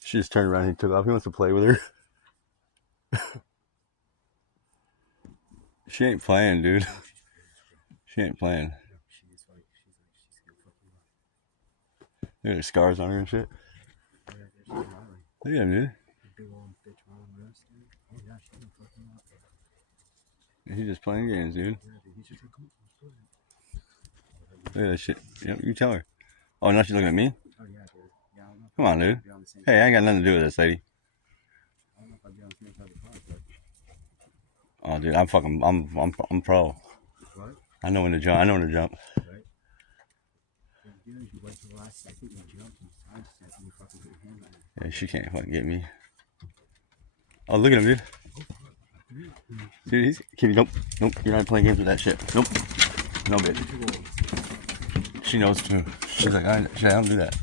She just turned around and he took off. He wants to play with her. She ain't playing, dude. She ain't playing. Look at the scars on her and shit. Look at him, dude. He's just playing games, dude. Look at that shit. Yep, you tell her. Oh, now she's looking at me? Come on, dude. Hey, I ain't got nothing to do with this, lady. Oh, dude, I'm pro. I know when to jump. Yeah, she can't fucking get me. Oh, look at him, dude. Dude, nope, you're not playing games with that shit. Nope. No, bitch. She knows too. She's like, I don't do that.